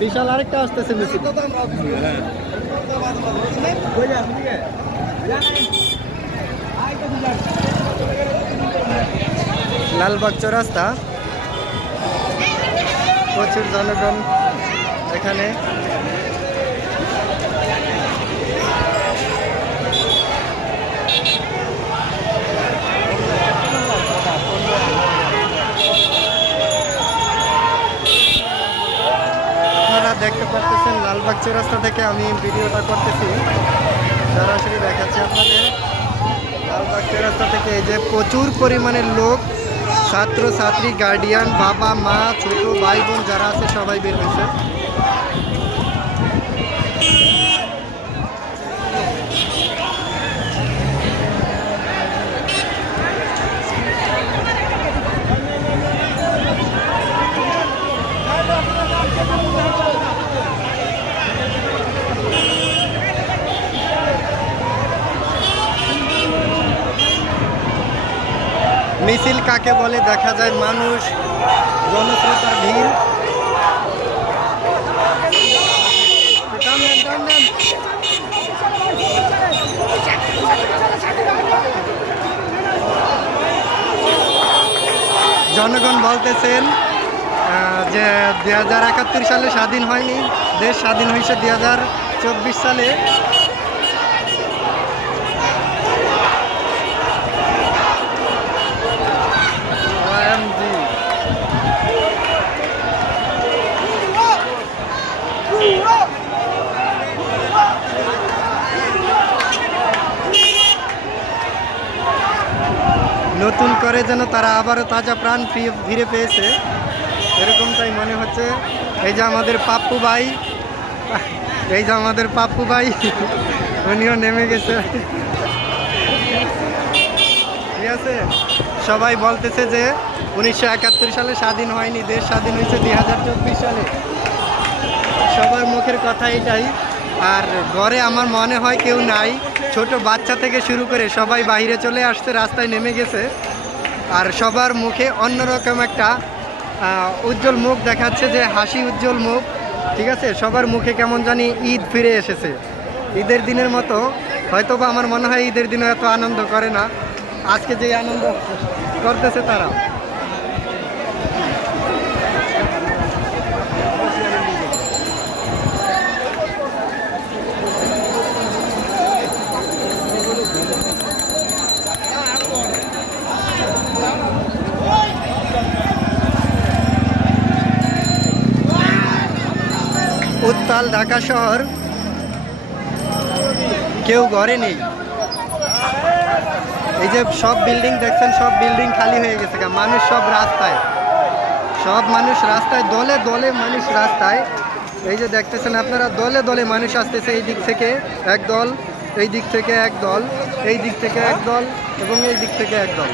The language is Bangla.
বিশাল আরেকটা আসতেছে মিছিল। লালবাগ চৌরাস্তা প্রচুর জনগণ এখানে আপনারা দেখতে পাচ্ছেন লালবাগ চৌরাস্তা থেকে আমি ভিডিওটা করতেছি। সরাসরি দেখাচ্ছি আপনাদের। লালবাগ চৌরাস্তা থেকে এই যে প্রচুর পরিমাণের লোক ছাত্র ছাত্রী গার্ডিয়ান বাবা, মা, ছোট ভাই, বোন যারা আছে, সবাই বের হয়েছে। মিছিল কাকে বলে দেখা যায় মানুষ জনস্রোতার ভিড়। জনগণ বলতেছেন যে দুই হাজার একাত্তর সালে স্বাধীন হয়নি, দেশ স্বাধীন হয়েছে দুই হাজার চব্বিশ সালে নতুন করে যেন তারা আবারও তাজা প্রাণ ফিরে পেয়েছে। এরকমটাই মনে হচ্ছে। এই যে আমাদের পাপ্পু ভাই। এই যে আমাদের পাপ্পু ভাই, উনিও নেমে গেছে। ঠিক আছে? সবাই বলতেছে যে উনিশশো একাত্তর সালে স্বাধীন হয়নি, দেশ স্বাধীন হয়েছে দুই হাজার চব্বিশ সালে। সবার মুখের কথা এটাই। আর ঘরে আমার মনে হয় কেউ নাই। ছোট বাচ্চা থেকে শুরু করে সবাই বাইরে চলে আসছে রাস্তায় নেমে গেছে। আর সবার মুখে অন্যরকম একটা উজ্জ্বল মুখ দেখাচ্ছে যে হাসি উজ্জ্বল মুখ। ঠিক আছে? সবার মুখে কেমন জানি ঈদ ফিরে এসেছে। ঈদের দিনের মতো। হয়তো বা আমার মনে হয় ঈদের দিনে এত আনন্দ করে না। আজকে যে আনন্দ করতেছে তারা। উত্তাল ঢাকা শহর। কেউ ঘরে নেই। এই যে সব বিল্ডিং দেখছেন, সব বিল্ডিং খালি হয়ে গেছে মানুষ সব রাস্তায়। সব মানুষ রাস্তায়, দলে দলে মানুষ রাস্তায়। এই যে দেখতেছেন আপনারা, দলে দলে মানুষ আসতেছে এই দিক থেকে এক দল, এই দিক থেকে এক দল, এই দিক থেকে এক দল এবং এই দিক থেকে এক দল।